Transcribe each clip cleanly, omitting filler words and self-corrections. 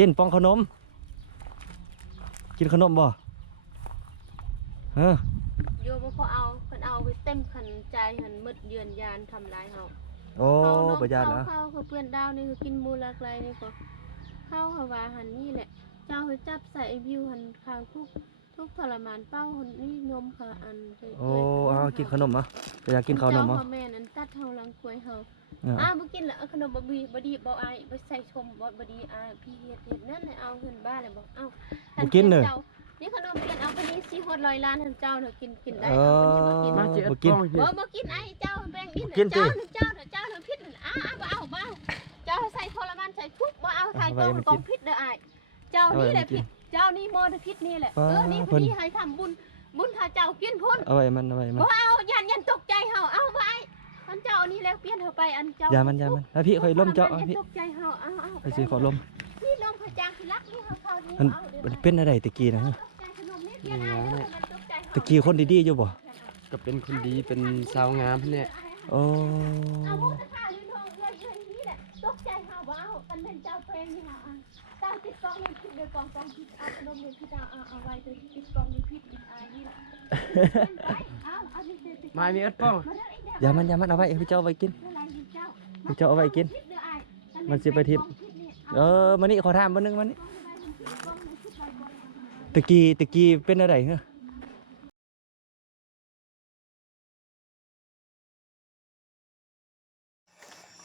จินป้องขนมกินขนมบ่ฮะโยบ่พอเอาเพิ่นเอาไปเต็มขันใจหันมืดเยือนยานทำลายเฮาโอ้บ่ยานเหรอเขาเพื่อนดาวนี่คือกินมูลอะไรนี่ก็เข้าเขาว่าหันนี่แหละเจ้าเฮจับใส่วิวหันคางทุกทรมานเป้าหันนี่นมค่ะอันโอ้เอากินขนมอ่ะอยากกินข้าวนมอ่ะแม่นั่นตัดเฮาลังควยเฮาบ่กินละขนมบ่ดีบ่อายบ่ใส่ชมบ่ดีพี่เฮ็ดนั่นเอาเงินบ้านเลยบ่เอ้าบ่กินเด้อนี่ขนมเปลี่ยนเอาไปนี่400ล้านท่านเจ้าเนาะกินได้บ่กินบ่กินบ่กินไอ้เจ้าแบ่งกินเจ้าผิดบ่เอาเจ้าใส่ทรมานใส่ทุกบ่เอาใส่กองผิดเด้ออ้ายเจ้านี่แหละผิดเจ้านี่มอผิดนี่แหละนี่ผู้นี้ให้ทำบุญถ้าเจ้ากินพุ่นเอาไว้มันบ่เอายันตกใจเฮาเอาไว้ท่านเจ้านี่แล้วเปลี่ยนเฮาไปอันเจ้าอย่ามันแล้วพี่ค่อยล้มเจ้าพี่ตกใจเฮาเอาไปสิขอล้มนี่ลมพระจางที่รักนี่เฮาเข้านี่มันเป็นอะไรตะกี้นะตะกี้คนดีๆอยู่บ่ก็เป็นคนดีเป็นสาวงามเนี่ยโอ้ตกใจเฮาว้าวกันเป็นเจ้าเพลงนี่เฮาตาติดกองนี่คิดเด้อกองคิดเอาขนมนี่คิดเอาไว้ติดกองนี่คิดนี่แหละมามีอัดป้องอย่ามันเอาไว้พี่เจ้าเอาไว้กินพี่เจ้าเอาไว้กินมันสิไปทิพย์มานี่ขอถามมื้อนึงมานี่ตะกี้เป็นอะไรเหรอ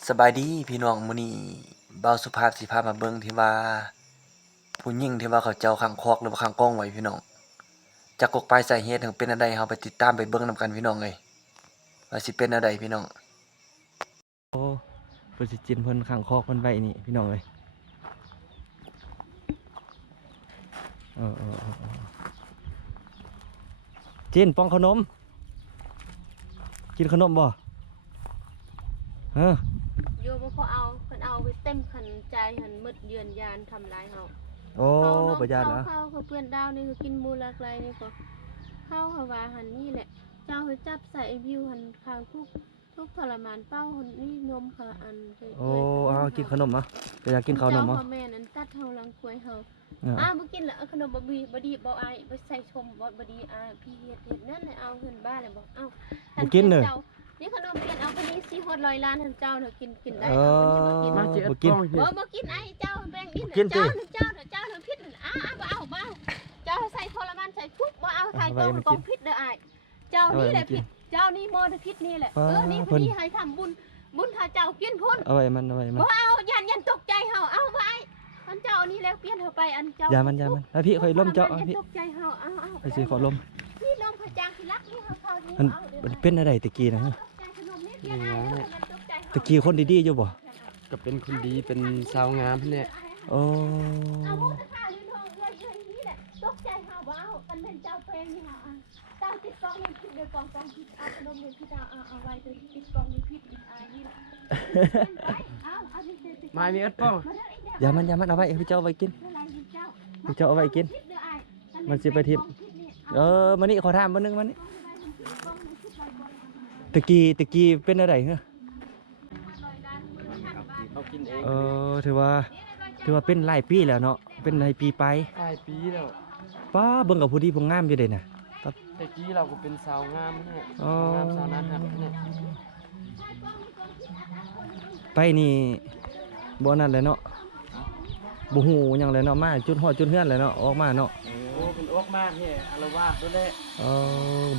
สบายดีพี่น้องมื้อนี้เบาสุภาพสิพามาเบิ่งที่ว่าผู้หญิงที่ว่าเขาเจ้าขังคอกหรือว่าขังกล้องไว้พี่น้องจักกกปลายสาเหตุถึงเป็นอะไรเฮาไปติดตามไปเบิ่งนำกันพี่น้องเอ้ยว่าสิเป็นอะไรพี่น้องโอ้เพิ่นสิจินเพิ่นขังคอกเพิ่นไว้นี่พี่น้องเอ้ยจินป้องขนมกินขนมบ่ฮะโยบ่พอเอาเพิ่นเอาไปเต็มขันใจหันมืดเยือนยานทำลายเฮาโอ้บ่ยานเหรอเขาเพื่อนดาวนี่คือกินมูลอะไรนี่ก็เข้าเขาว่าหันนี่แหละเจ้าเฮจับใส่วิวหันคางทุกทรมานเป้าหันนี่นมค่ะอันโอ้เอากินขนมอ่ะอยากกินข้าวนมอ่ะแม่นั่นตัดเฮาลังควยเฮาบ่กินละขนมบ่ดีบ่อายบ่ใส่ชมบ่ดีพี่เฮ็ดนั่นเอาเงินบ้านเลยบ่เอ้าบ่กินเด้อนี่ขนมเปลี่ยนเอาไปนี่400ล้านท่านเจ้าเนาะกินได้บ่กินบ่กินไอ้เจ้าแบ่งกินเจ้าผิดบ่เอาเจ้าใส่ทรมานใส่ทุกบ่เอาใส่กองผิดเด้ออ้ายเจ้านี่แหละผิดเจ้านี่มอผิดนี่แหละนี่ผู้นี้ให้ทำบุญถ้าเจ้ากินพุ่นเอาไว้มันบ่เอายันตกใจเฮาเอาไว้ท่านเจ้านี่แล้วเปลี่ยนเฮาไปอันเจ้าอย่ามันแล้วพี่ค่อยล้มเจ้าพี่ตกใจเฮาเอาไปสิขอล้มนี่ลมพระจางที่รักนี่เฮาเข้านี่มันเป็นอะไรตะกี้นะตะกี้คนดีๆอยู่บ่ก็เป็นคนดีเป็นสาวงามเนี่ยโอ้ตกใจเฮาว้าวกันเป็นเจ้าเพลงนี่เฮาตาติดกองนี่คิดเด้อกองคิดเอาขนมนี่คิดเอาไว้ติดกองนี่คิดนี่แหละมามีอัดป้องอย่ามันเอาไว้พี่เจ้าเอาไว้กินพี่เจ้าเอาไว้กินมันสิไปทิพย์มานี่ขอถามมื้อนึงมานี่ตะกี้เป็นอะไรเหรอถือว่าเป็นหลายปีแล้วเนาะเป็นหลายปีไปหลายปีแล้วป้าเบิ่งกับผู้ดีผู้งามอยู่เด้น่ะตะกี้เราก็เป็นสาวงามเนี่ยงามสาวน่ารักเนี่ยไปนี่บ่นั่นเลยเนาะบ่ฮู้หยังเลยเนาะมาจุดฮอดจุดเฮือนเลยเนาะออกมาเนาะโอ้เป็นออกมาแฮ่อารวาสด้วยแหละ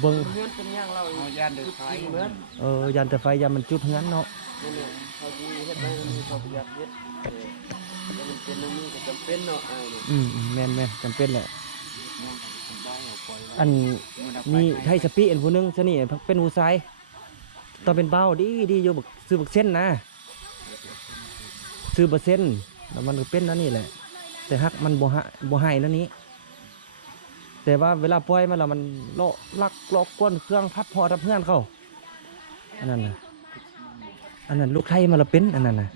เบิ่งเฮือนเป็นหยังเรายานเดือดไฟเหมือนยานแต่ไฟยานมันจุดเฮือนเนาะนี่เขาดีเฮ็ดได้มีเขาประหยัดเฮ็ดมันเป็นอันนี้ก็จำเป็นเนาะแม่นจำเป็นแหละอันมีไทยสปีอันผู้นึงซะนี่เป็นผู้ชายตอนเป็นเบาดีอยู่ซื้อบักเส้นนะซื้อบักเส้นแล้วมันก็เป็นนั่นนี่แหละแต่ฮักมันบ่ให้นั่นนี้แต่ว่าเวลาปล่อยมันแล้วมันลักก้นเครื่องพับพอทับเพื่อนเขาอันนั้นลูกไทยมันละเป็นอันนั้นน่ะ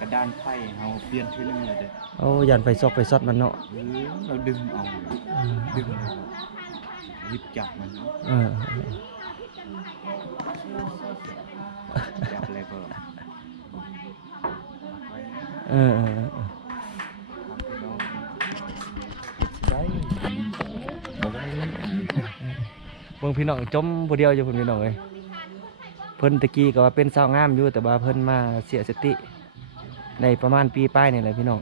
กระดานไฟเราเปลี่ยนทีนึงเลยเด้ยันไฟซอกไฟซอดมันเนาะเราดึงยึดจับมันเนาะจับเลย ก็เออได้บ่ได้ เบิ่งพี่น้องจมผู้เดียวอยู่พุ่นพี่น้องเอ้ยเพิ่นตะกี้ก็ว่าเป็นสาวงามอยู่แต่ว่าเพิ่นมาเสียสติในประมาณปีป้ายนี่แหละพี่น้อง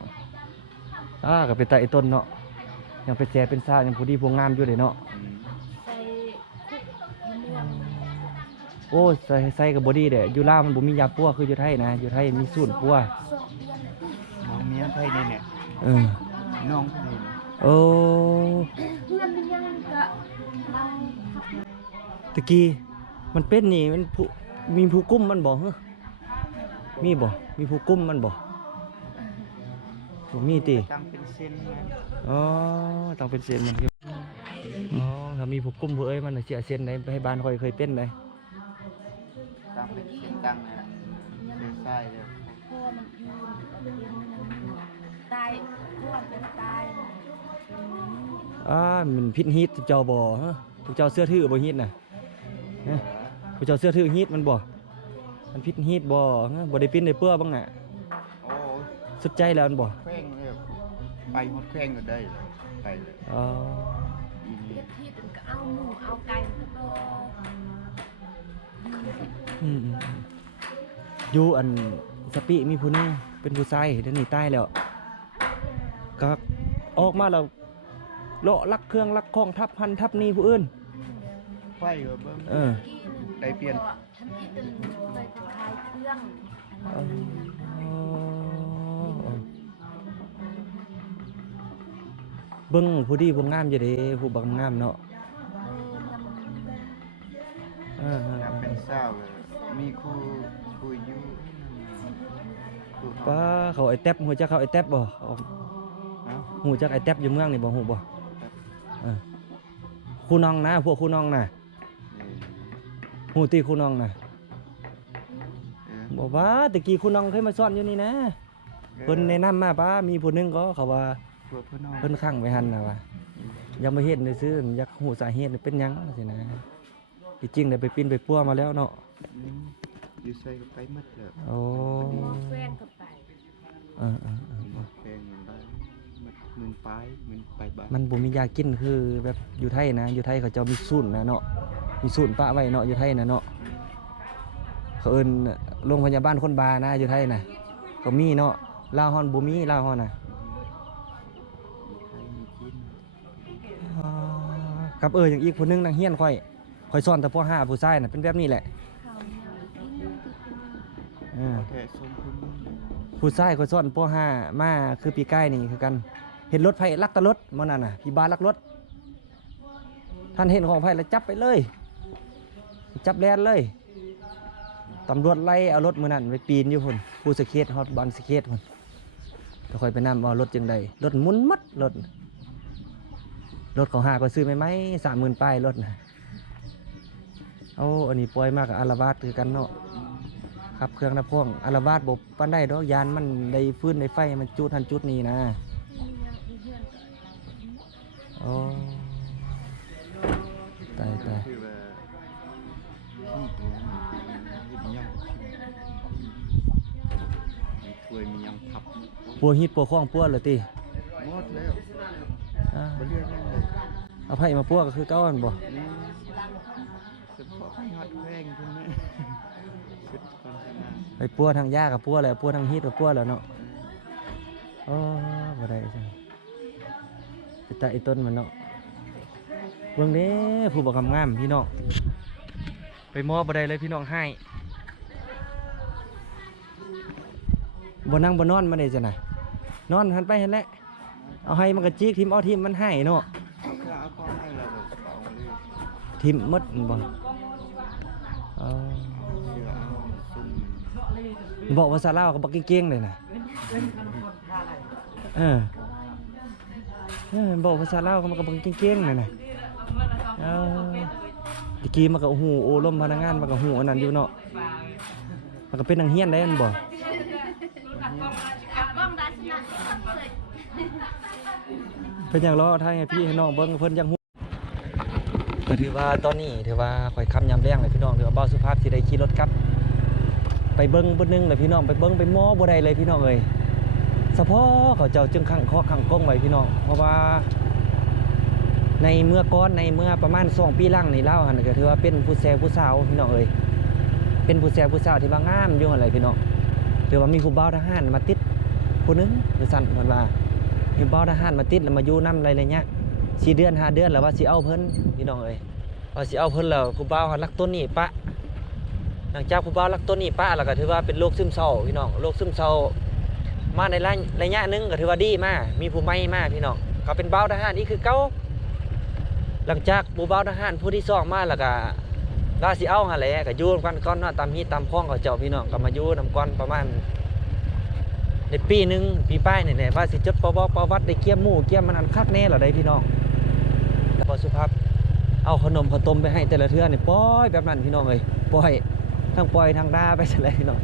ก็เป็นตาไอ้ต้นเนาะยังเป็นแสเป็นสาวยังผู้ดีผู้งามอยู่เลยเนาะ ใส่คุกเมือง โอ้ใส่กับบอดี้เด้อยู่ลาวมันบ่มียาปัวคืออยู่ไทยนะอยู่ไทยมีสูตรปัว น้องเมียไทยเนี่ย เออ น้องนี่ โอ้ เพื่อนมันยังก็เรา ตะกี้มันเป็นนี่มันผู้มีผู้กุ้มมันบ่ฮะมีบ่มีผู้กุ้มมันบ่บ่มีติ ตั้งเป็นเส้นนะ อ๋อต้องเป็นเส้นมันอ๋อถ้ามีผู้กุ้มผู้เอ้ยมันน่ะเสียเส้นได้ให้บ้านค่อยเคยเป็นได้ ตั้งเป็นเส้นตั้งนะเส้นใต้เลย พ่อมันยืนตายพ่อเป็นตาย มันพิษฮีทเจ้าบ่ฮะพวกเจ้าเสื้อถือบ่ฮีทน่ะฮะพวกเจ้าเสื้อถือฮีทมันบ่มันพิษฮีทบ่ฮะบ่ได้ปิ้นได้เปื้อบ้างน่ะ โอ้ย สุดใจแล้วมันบ่ แข้งเลยไปหมดแข้งก็ได้เลยไปเลย อ๋อ อีนี่ เทียบที่ถึงก็เอาหมูเอาไก่ก็โด อยู่อันสปิมีผู้หนึงเป็นผู้ชายเดี๋ยวนี้ตายแล้วก็ออกมาแล้วเลาะลักเครื่องลักของทับพันทับนี่ผู้อื่น ไฟก็เบิ่ง ได้เปลี่ยน ทำที่ตึงไปขายเครื่อง เบิ่งผู้ดีผู้งามอยู่เด้ผู้บักงามเนาะ อยากเป็นสาวเลยมีครูคุยอยู่ครู ป้าเขาไอ้แท็บหูจักเขาไอ้แท็บบ่ เนาะ หูจักไอ้แท็บอยู่เมืองนี่บ่หูบ่ครูน้องนะพวกครูน้องนะหูตีครูน้องนะบอกว่าตะกี้ครูน้องเคยมาสอนอยู่นี่นะเพิ่นแนะนำมาป้ามีผู้หนึงก็เขาว่า เพื่อพี่น้อง เพิ่นข้างไว้หั่นน่ะว่ายังบ่เฮ็ดซื่อๆอยากฮู้สาเหตุเป็นหยังสินะที่จริงได้ไปปิ้นไปปัวมาแล้วเนาะ อยู่ใส่ก็ไปหมดแล้ว โอ้ แฟนก็ไป แพงเงินได้หมื่นปลายหมื่นปลายบาท มันบ่มียากินคือแบบอยู่ไทยนะอยู่ไทยเขาเจ้ามีศูนย์นะเนาะมีศูนย์ปะไว้เนาะอยู่ไทยนะเนาะเขาเอิ้นโรงพยาบาลคนบานะอยู่ไทยนะก็มีเนาะลาวฮอนบ่มีลาวฮอนน่ะ มีกิน กับอย่างอีกผู้หนึงนางเฮียนค่อยสอนแต่พวก5ผู้ชายน่ะเป็นแบบนี้แหละ เขาเนี่ยกิน แค่ส้มพุ่ม ผู้ชายค่อยสอนพวก5มาคือปีใกล้นี่คือกันเห็นรถไผลักตะรถมื้อนั้นน่ะพี่บ้านลักรถท่านเห็นของไผแล้วจับไปเลยจับแลนเลยตำรวจไล่เอารถมื้อนั้นไปปีนอยู่พุ่นผู้สเก็ตฮอตบอลสเก็ตพุ่นก็ค่อยไปนำเอารถจังไดรถหมุนมัดรถของ5ก็ซื้อใหม่ๆ 30,000ป้ายรถน่ะเอาอันนี้ปล่อยมากกับอาราบาสคือกันเนาะขับเครื่องนะพ่วงอาราบาสบบปั้นได้ดอกยานมันได้ฟื้นได้ไฟมันจุดทันจุดนี้นะโอ้ตาย คือว่าที่เนี่ยมีถ้วยมียังทับ ปัวฮิตปัวข้องปัวเลยตี หมดแล้วบ่เรียกยังเลย เอาไผ่มาปัวก็คือเก้าอันบ่ เฉพาะให้ฮอดแพงพุ่นนะสุดความชนะ ไปปัวทางยากับปัวแล้วปัวทางฮิตกับปัวแล้วเนาะโอ้บ่ได้จังไปตาไอ้ต้นมันเนาะเบิ่งเด้ผู้บ่งามๆพี่น้องไปมอบ่ได้เลยพี่น้องให้บ่นั่งบ่นอนมาได้จ้ะน่ะนอนหันไปหันแหละเอาให้มันก็จิกทิมเอาทิมมันให้เนาะ เอาก้อนให้เราเลยเอาเลย ทิมหมดบ่เออ เชื่อเอาซุ่ม บอกภาษาลาวก็บ่เก่งๆเลยน่ะบอกภาษาลาวก็มันก็บ่เก่งๆเลยน่ะตะกี้มันก็หูโอ้ลมพนักงานมันก็หูอันนั้นอยู่เนาะมันก็เป็นนังเฮียนได้อันบ่ บ้องดัชนะเลย เป็นอย่างรอทายให้พี่ให้น้องเบิ่งเพิ่นยังฮู้ก็ถือว่าตอนนี้ถือว่าข่อยค่ำยามแลงเลยพี่น้องถือว่าเบาสุภาพสิได้ขี่รถกลับ ไปเบิ่งบ่นึงเลยพี่น้องไปเบิ่งไปหม้อบ่ได้เลยพี่น้องเอ้ยเฉพาะเขาเจ้าจึงขังคอขังกล้องไว้พี่น้องเพราะว่าในเมื่อประมาณ2ปีหลังนี่เล่าหั่นก็ถือว่าเป็นผู้แซ่ผู้สาวพี่น้องเอ้ยเป็นผู้แซ่ผู้สาวที่ว่างามอยู่หั่นแหละพี่น้องถือว่ามีผู้บ่าวทหารมาติดผู้นึงคือสั่นเพิ่นว่ามีบ่าวทหารมาติดแล้วมาอยู่นำอะไรเงี้ย4 เดือน 5 เดือนแล้วว่าสิเอาเพิ่นพี่น้องเอ้ยว่าสิเอาเพิ่นแล้วผู้บ่าวรักต้นนี้ปะหลังจากผู้บ่าวรักต้นนี้ปะแล้วก็ถือว่าเป็นโรคซึมเศร้าพี่น้องโรคซึมเศร้ามาในระยะนึงก็ถือว่าดีมากมีผู้ใหม่มาพี่น้องเขาเป็นบ่าวทหารอีกคือเก่าหลังจากผู้บ่าวทหารผู้ที่2มาแล้วก็ว่าสิเอาหั่นแหละก็อยู่นำกันก่อนเนาะตามฮีตามพ้องเขาเจ้าพี่น้องก็มาอยู่นำก่อนประมาณในปีนึงปีป้ายนี่แหละว่าสิจดประวัติได้เกี่ยมหมู่เกี่ยมมันอันคักแน่ล่ะได้พี่น้องแล้วพอสุภาพเอาขนมข้าวต้มไปให้แต่ละเทื่อนี่ปล่อยแบบนั้นพี่น้องเอ้ยปล่อยทั้งปล่อยทั้งด่าไปซะเลยพี่น้อง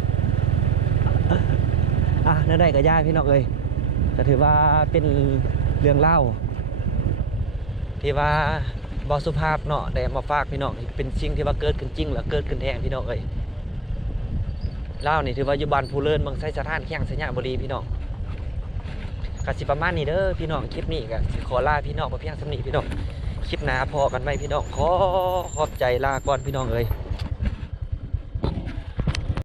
นั่นได้ก็ย่าพี่น้องเอ้ยก็ถือว่าเป็นเรื่องเล่าที่ว่าบ่สุภาพเนาะได้มาฝากพี่น้องเป็นสิ่งที่ว่าเกิดขึ้นจริงแล้วเกิดขึ้นแท้พี่น้องเอ้ยเล่านี่ถือว่าอยู่บ้านผู้เลินเมืองไสสถานแข้งสัญญาบุรีพี่น้องก็สิประมาณนี้เด้อพี่น้องคลิปนี้ก็สิขอลาพี่น้องไปเพียงส่ำนี้พี่น้องคลิปหน้าพอกันไว้พี่น้องขอบใจลาก่อนพี่น้องเอ้ย